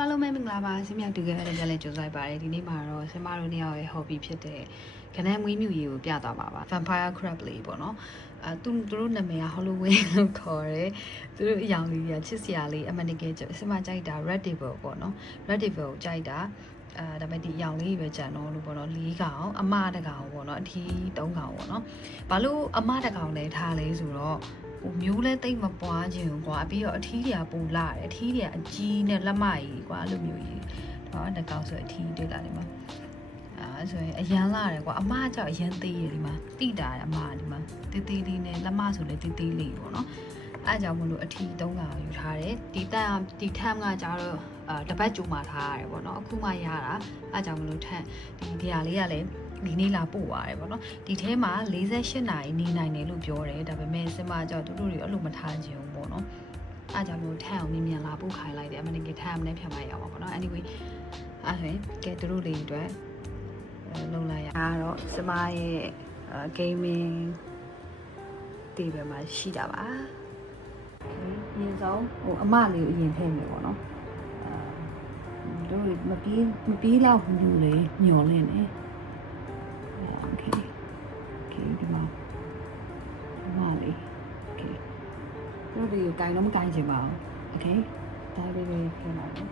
အားလုံးပဲမင်္ဂလာပါဆင်မြောက်တူခဲ့ရတဲ့ကြလက်ကြိုးစားပါတယ်ဒီနေ့မှာတော့ဆင်မတို့နှစ်ယောက်ရဲ့ hobby ဖြစ်တဲ့ခနန်းမွေးမြူရေးကိုပြသွားမှာပါ Vampire Crab လေးပေါ့နော်သူတို့နာမည်က Halloween လို့ခေါ်တယ်သူတို့အယောင်လေးကချစ်စရာလေးအမှန်တကယ်ဆင်မကြိုက်တာ Red Devil ပေါ့နော် Red Devil ကိုကြိုက်တာဒါပေမဲ့ဒီအယောင်လေးပဲကြံတော့လို့ပေါ့နော်၄ကောင်အမတကောင်ပေါ့နော်အထီး၃ကောင်ပေါ့နော်ဘာလို့အမတကောင်လဲထားလဲဆိုတော့ဟိုမျိုးလဲတိတ်မပွားခြင်းကွာပြီးတော့အထီးတွေကပူလာတယ်အထီးတွေကအကြီးနဲ့လက်မကြီးကွာအဲ့လိုမျိုးကြီးတော့တကောင်ဆိုအထီးတွေ့လာတယ်မှာဆိုရင်အရန်လာတယ်ကွာအမကြောက်အရန်သေးရဒီမှာတိတာတယ်အမဒီမှာတေးသေးလေးနဲ့လက်မဆိုလဲတေးသေးလေးပေါ့နော်အဲ့ကြောင့်မလို့အထီး၃ကောင်ယူထားတယ်ဒီထမ်းကကြတော့တပတ်ကြိုမှထားရတယ်ပေါ့နော်အခုမှရတာအဲ့ကြောင့်မလို့ထမ်းဒီဟာလေးကလည်းဒီနေ့လာပို့ရတယ်ပေါ့နော်ဒီထဲမှာ48နာရီနေနိုင်တယ်လို့ပြောတယ်ဒါပေမဲ့စင်မကြောက်တို့တွေအဲ့လိုမထားခြင်းဘူးပေါ့နော်အားကြောင့်မို့ထမ်းအောင်မြန်လာပို့ခိုင်းလိုက်တယ်အမှန်တကယ်ထမ်းမနဲ့ဖြတ်မရအောင်ပေါ့နော် anyway အဲ့ဆိုရင်ကဲတို့လေးအတွက်လုံလိုက်ရအဲ့တော့စင်မရဲ့ gaming table မှာရှိတာပါအရင်ဆုံးဟိုအမလေးကိုအရင်ထည့်မယ်ပေါ့နော်တို့မပြေးလောက်ဘူးလေညော်လင်းနေOkay,ဒီမှာလေး Okay တို့ဒီကိုင်တော့မကိုင်ချင်ပါဘူး Okay ဒါလေးပဲပြန်လာတယ်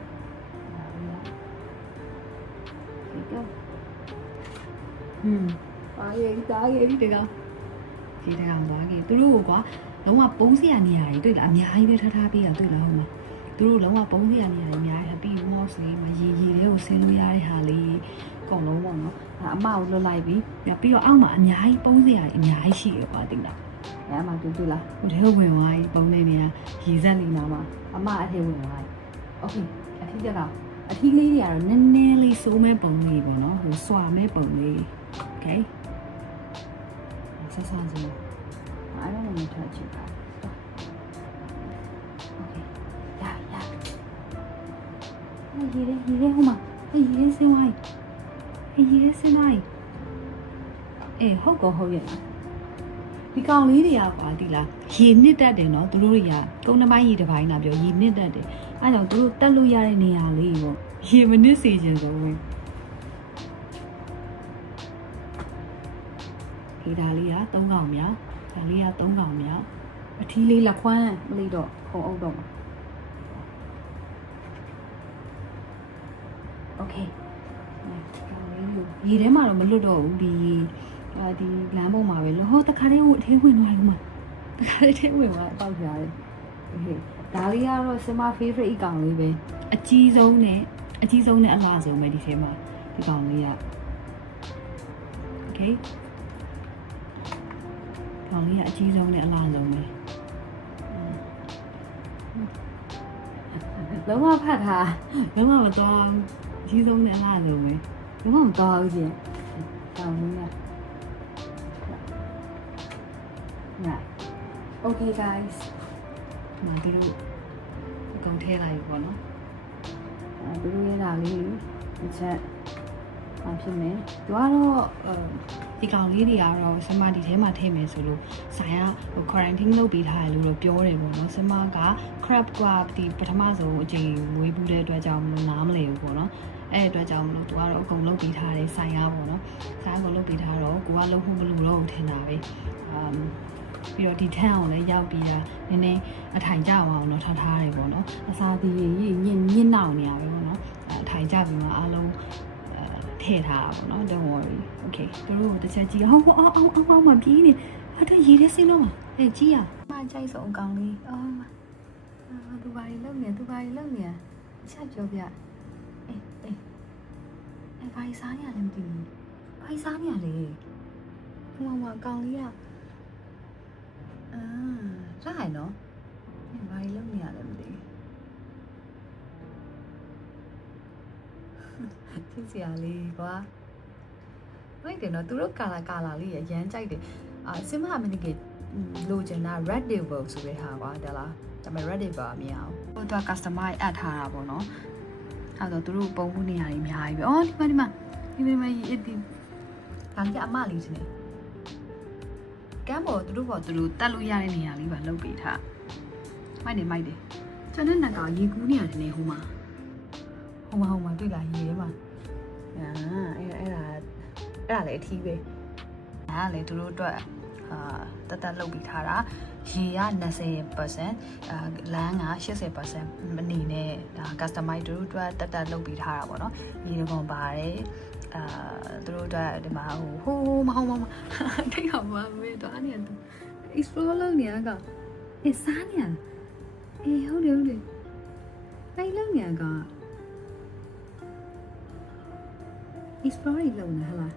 ဒီကပါရေးဒီကောင်ဒီကောင်ပါကြီးသူတို့ကွာလုံးဝပုံးစရာနေရာကြီးတွေ့လားအများကြီးပဲထားပေးရတွေ့လားဟုတ်လားသူတို့လုံးဝပုံးစရာနေရာကြီးအများကြီး Happy Moss လေးမှာရေတွေကိုဆင်းလို့ရတဲ့ဟာလေးအကုန်လုံးပေါ့နော်အမကိုလွတ်လိုက်ပြီးတော့အောက်မှာအများကြီးပုံးစရာအများကြီးရှိရပါတိလားအဲ့မှာတွေ့လားဟိုထဲဝင်သွားပြီပုံးနေနေရေစက်လေးနာမှာအမအထဲဝင်သွားပြီโอเคအထီးကြတော့အထီးလေးတွေကတော့နည်းနည်းလေးစိုးမဲ့ပုံလေးပေါ့နော်ဟိုစွာမဲ့ပုံလေးโอเคဆက်စားကြည့်I don't want to touch it okay ရရေဟိုမှာရေစင်းဝိုင်းဟုတ်ကောဟုတ်ရဲ့ဒီကောင်လေးတွေကကွာဒီလားရေနစ်တတ်တယ်နော်သူတို့တွေကကုန်းတစ်ပိုင်းရေတစ်ပိုင်းလာပြောရေနစ်တတ်တယ်အဲကြောင့်သူတို့တက်လို့ရတဲ့နေရာလေးပေါ့ရေမနစ်စေချင်ဆိုဝင်ဒီဒါလေးက3ကောင်မြောက်ဒါလေးက3ကောင်မြောက်အထီးလေးလက်ခွန်းမလိတော့ခုံအုပ်တော့မှာ Okayရေထဲမှာတော့မလွတ်တော့ဘူးဒီလမ်းပေါ်မှာပဲလို့ဟောတခါတည်းဟိုအထဲဝင်သွားလို့မှာတခါတည်းထဲဝင်သွားပေါက်ကြတယ်โอเคဒါလေးကတော့စမ favorite အကောင်လေးပဲအကြီးဆုံးနဲ့အလှဆုံးပဲဒီထဲမှာဒီကောင်လေးက Okay ကောင်လေးကအကြီးဆုံးနဲ့အလှဆုံးပဲလုံးဝဖတ်ထားလုံးဝမတော်အကြီးဆုံးနဲ့အလှဆုံးပဲလုံးဝမတော်ဘူးရှင်ကောင်လေးကRight. Okay guys. ဒီလိုအကောင်ထဲလိုက်ပေါ့နော်ဒီလိုရတာလေးတစ်ချက်ဖြစ်မယ်သူကတော့ဒီကောင်လေးတွေကတော့ဆမဒီထဲမှာထည့်မယ်ဆိုလို့ဆိုင်က quarantine လုပ်ပေးထားတယ်လို့တော့ပြောတယ်ပေါ့နော်ဆမက crab ကဒီပထမဆုံးအချိန်ဝေးဘူးတဲ့အတွက်ကြောင့်မလို့နားမလည်ဘူးပေါ့နော်အဲ့အတွက်ကြောင့်မလို့သူကတော့အကုန်လုပ်ပေးထားတယ်ဆိုင်ကပေါ့နော်ဆိုင်ကလုပ်ပေးထားတော့ကိုကလုံးဖို့မလို့တော့ထင်တာပဲပြီးတော့ဒီထန်းအောင်လည်းရောက်ပြီးတာနည်းနည်းအထိုင်ကြအောင်တော့ထားတယ်ပေါ့နော်အစာဒီညင်နောက်နေရပဲပေါ့နော်အထိုင်ကြပြီးမှအားလုံးထည့်ထားတာပေါ့နော် don't worry okay တို့တစ်ချက်ကြည့်အောင်အောင်းမပြီးနေအဲ့တော့ရေထဲဆင်းတော့မှာကြည့်ရမကြိုက်ဆုံးအကောင်လေးသူဘာတွေလုပ်နေအချက်ပြောပြဘာစားနေရလဲမသိဘူးဘာစားနေရလဲဟိုမှာအကောင်လေးကဆိုင်နော်ဘာလုပ်နေရလဲမသိဘူးချစ်စရာလေးကွာဟုတ်တယ်နော်သူတို့ကာလာလေးရမ်းကြိုက်တယ်စင်မအမနီကလိုချင်တာ red devil ဆိုတဲ့ဟာကွာတလားဒါပေမဲ့ red devil မရဘူးဟိုတော့ customer အပ်ထားတာပေါ့နော်အဲ့တော့သူတို့ပုံမှုနေရာတွေအများကြီးပဲဒီမှာဒီဘာကြီးအမလေးချင်းနေကမ်းပေါ်သူတို့တက်လို့ရတဲ့နေရာလေးပါလုပ်ပေးထားမိုက်တယ်ကျွန်တော်နဲ့ကောင်ရေကူးနေရတယ်ဟိုမှာ ဟုတ်မှာတွေ့လားရေထဲမှာအဲ့ဒါလည်းအထီးပဲဒါကလေသူတို့အတွက်တက်လုပ်ပြီးထားတာရေက20% လမ်းက80%အနေနဲ့ဒါ customize သူတို့အတွက်တက်လုပ်ပြီးထားတာပေါ့နော်ရေကုန်ပါတယ်သူတို့အတွက်ဒီမှာဟိုမဟုတ်ထိတ်အောင်ပါမေးတော့အနေနဲ့ explore လုပ်နေရကစားနေရဟုတ်တယ်အဲ့လုပ်နေရက explore လုပ်နေဟလား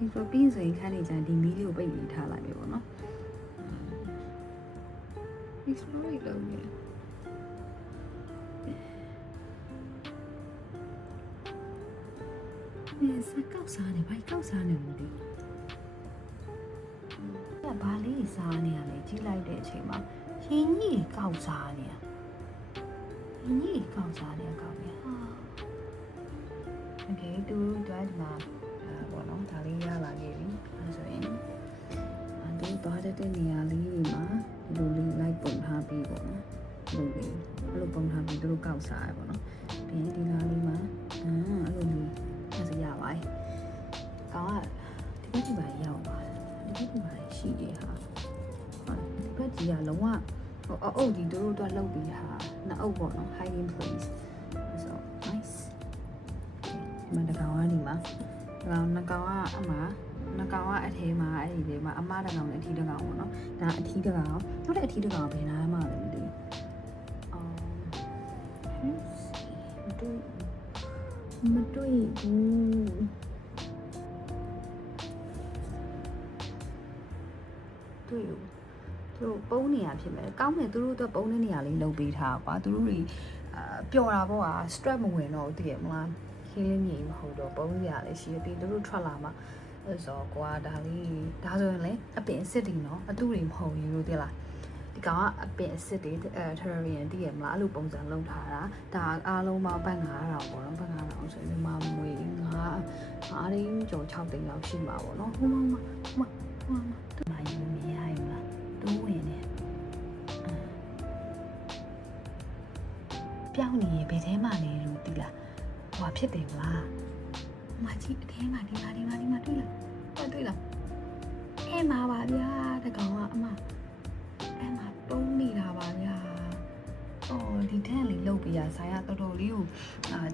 explore ပြီးဆိုရင်ခန်းနေကြဒီမီးလေးကိုပိတ်ပြီးထားလိုက်ပြီပေါ့နော် explore လုပ်နေစကောက်စားနေဘာကောက်စားနေလို့ဒီဘာလေးစားနေရလဲကြီးလိုက်တဲ့အချိန်မှာရင်ကြီးကောက်စားနေရရင်ကြီးကောက်စားနေရကောက်နေโอเคသူတို့ဒီမှာပေါ့နော်ဒါလေးရလာခဲ့ပြီအဲဆိုရင်သူသွားတဲ့နေရာလေးတွေမှာဒီလိုလေးလိုက်ပုံထားပြီးပေါ့နော်ဒီလိုလေးအဲ့လိုပုံထားပြီးသူတို့ကောက်စားရပေါ့နော်ပြီးရင်ဒီနားလေးမှာအဲ့လိုလေးဆက်စရပါတယ်ကောကဒီဘက်ဒီမှာရောက်ပါတယ်ဒီဘက်ဒီမှာရှိတယ်ဟာဒီဘက်ကြီးကလုံးဝအုပ်ဒီတို့တော့လောက်ပြီးဟာနှစ်အုပ်ပေါ့နော် hiding place so nice ဒီမှာတကောင်ကဒီမှာနှစ်ကောင်ကအမနှစ်ကောင်ကအထဲမှာအဲ့ဒီထဲမှာအမတကောင်နဲ့အထီးတကောင်ပေါ့နော်ဒါအထီးတကောင်တို့လည်းအထီးတကောင်ဘယ်နာမှလည်းမသိဘူးမတွေ့ဘူးတွေ့ဘူးသူတို့ပုံနေရဖြစ်မယ်ကောင်းတယ်သူတို့တော့ပုံတဲ့နေရာလေးလုပ်ပေးထားပါသူတို့တွေပျော်တာပေါ့ဟာ stress မဝင်တော့ဘူးတကယ်မလားခင်းလင်းမြေမဟုတ်တော့ပုံရလည်းရှိပြီးသူတို့ထွက်လာမှအဲ့ဆိုကွာဒါလေးဒါဆိုရင်လေအပင်အစ်စ်တွေနော်အတူတွေမဟုတ်ဘူးလို့သိလားဒီကောင်ကအပင်အစ်စ်တွေterrarian တည်ရမလားအဲ့လိုပုံစံလုပ်ထားတာဒါအားလုံးပေါင်းပတ်9000ပေါ့နော်ပတ်9000ဆိုရင်မမွေအားရင်းကျော်6သိန်းလောက်ရှိမှာပေါ့နော်ဟိုမှာဒီမှာယူမရဘူးလားတိုးဝင်နေပြောင်းနေရဘယ်ထဲမှာလဲလို့သိလားဟိုဖြစ်တယ်မလားမကြီးအထဲမှာဒီမှာတွေ့လားတွေ့လားအဲ့မှာပါဗျာတကောင်ကအမအဲ့မှာပုံနေတာပါဗျာဒီထက်လေးလုတ်ပြီးရဆိုင်ရတော်တော်လေးကို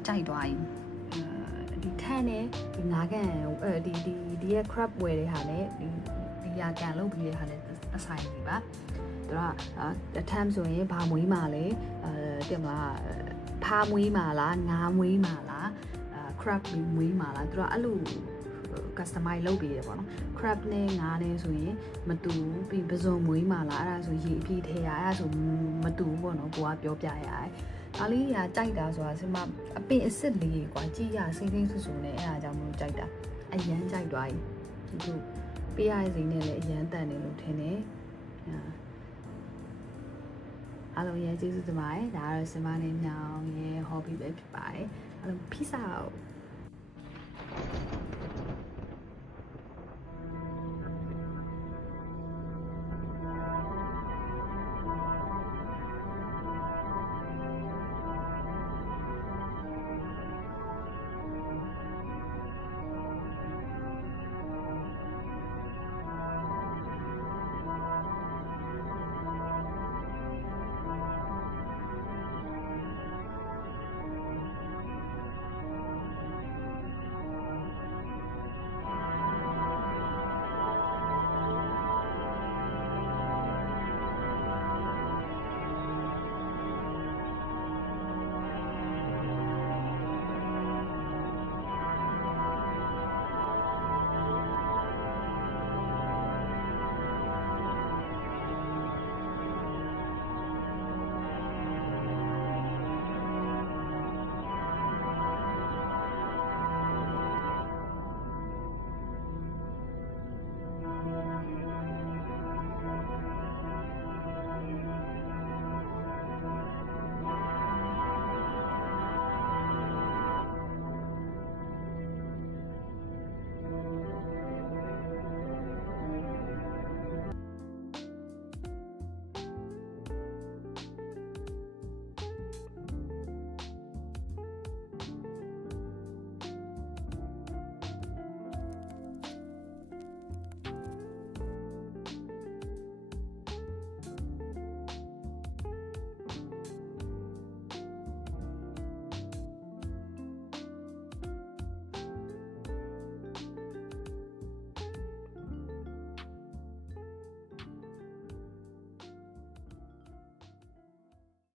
ကြိုက်သွားပြီဒီထက်နဲ့ဒီငါးကန်ဒီရဲ့ crab ဝယ်တဲ့ဟာနဲ့ဒီရာကန်လုတ်ပြီးတဲ့ဟာနဲ့အဆိုင်ပြီပါသူကအထမ်းဆိုရင်ဘာမွေးမှာလဲတင်မလားဖားမွေးမှာလားငါးမွေးမှာလား crab မွေးမှာလားသူကအဲ့လို customize လုပ်ပေးတယ်ပေါ့နော် crab နဲ့ငါးနဲ့ဆိုရင်မတူပြီးပစုံမွေးမှာလားအဲ့ဒါဆိုရေအပြည့်ထဲရအဲ့ဒါဆိုမတူဘူးပေါ့နော်ကိုကပြောပြရတယ်ဒါလေးကကြိုက်တာဆိုတာဒီမှာအပင်အစ်စ်လေးကွာကြည့်ရစိမ့်စိမ့်ဆူဆူနဲ့အဲ့ဒါကြောင့်မလို့ကြိုက်တာအရန်ကြိုက်သွားပြီသူပေးရတဲ့စိမ့်နဲ့လည်းအရန်တန်တယ်လို့ထင်တယ်အားလုံးရဲ့ကျေးဇူးတင်ပါတယ်ဒါကတော့စမနေညောင်ရဲ့ hobby ပဲဖြစ်ပါတယ်အားလုံး peace out